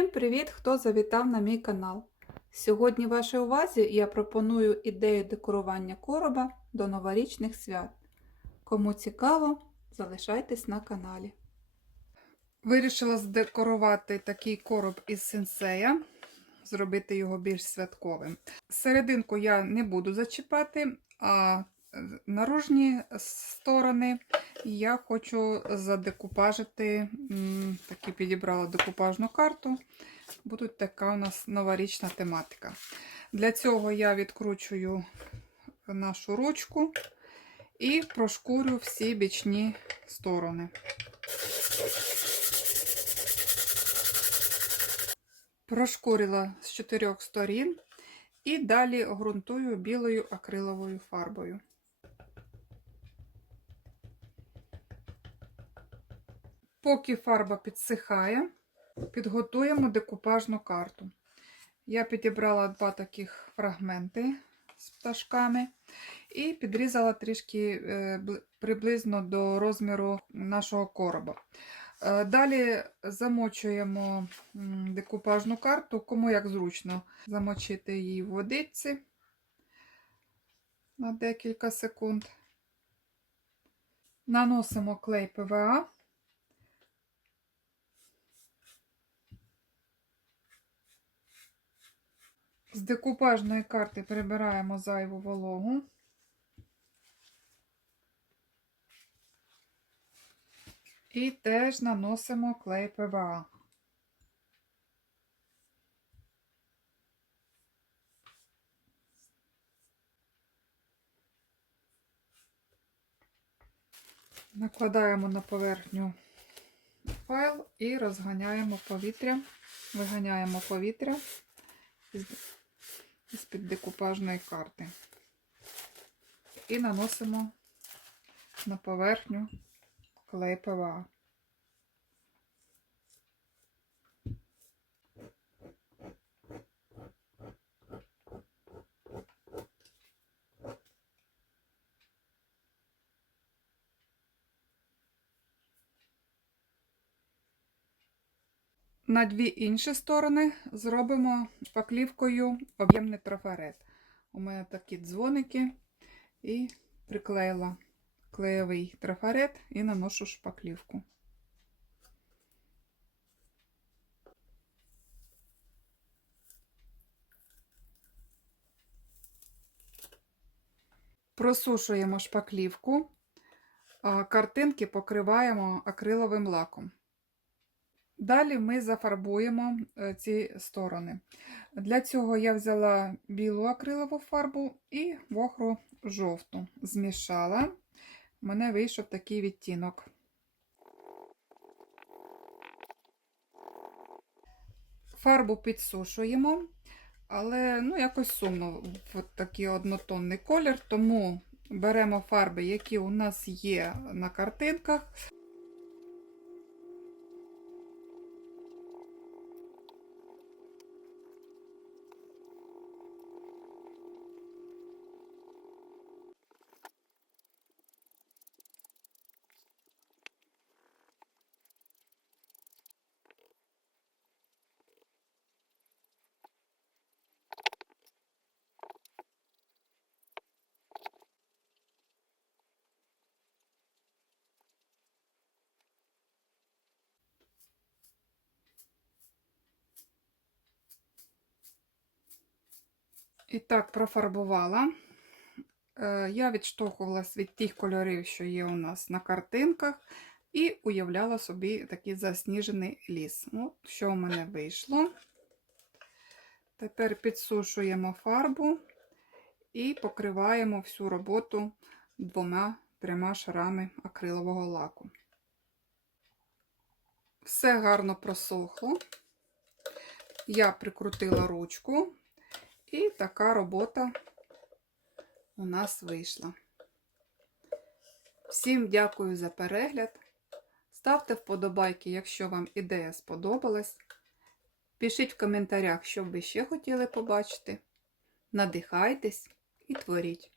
Всім привіт, хто завітав на мій канал. Сьогодні вашій увазі я пропоную ідею декорування короба до новорічних свят. Кому цікаво, залишайтесь на каналі. Вирішила здекорувати такий короб із сенсея, зробити його більш святковим. Серединку я не буду зачіпати, а наружні сторони я хочу задекупажити, таки підібрала декупажну карту. Буде така у нас новорічна тематика. Для цього я відкручую нашу ручку і прошкурю всі бічні сторони. Прошкурила з чотирьох сторін і далі ґрунтую білою акриловою фарбою. Поки фарба підсихає, підготуємо декупажну карту. Я підібрала два таких фрагменти з пташками і підрізала трішки е, приблизно до розміру нашого короба. Е, Далі замочуємо декупажну карту, кому як зручно замочити її в водичці на декілька секунд. Наносимо клей ПВА. З декупажної карти прибираємо зайву вологу. І теж наносимо клей ПВА. Накладаємо на поверхню файл і розганяємо повітря, виганяємо повітря з-під декупажної карти. І наносимо на поверхню клей ПВА. На дві інші сторони зробимо шпаклівкою об'ємний трафарет. У мене такі дзвоники, і приклеїла клеєвий трафарет і наношу шпаклівку. Просушуємо шпаклівку, картинки покриваємо акриловим лаком. Далі ми зафарбуємо е, ці сторони. Для цього я взяла білу акрилову фарбу і вохру жовту. Змішала. Мене вийшов такий відтінок. Фарбу підсушуємо, але ну, якось сумно в такий однотонний колір, тому беремо фарби, які у нас є на картинках. І так, профарбувала. Е, Я відштовхувалась від тих кольорів, що є у нас на картинках, і уявляла собі такий засніжений ліс. От, що у мене вийшло. Тепер підсушуємо фарбу і покриваємо всю роботу двома-трьома шарами акрилового лаку. Все гарно просохло. Я прикрутила ручку. І така робота у нас вийшла. Всім дякую за перегляд. Ставте вподобайки, якщо вам ідея сподобалась. Пишіть в коментарях, що б ви ще хотіли побачити. Надихайтесь і творіть.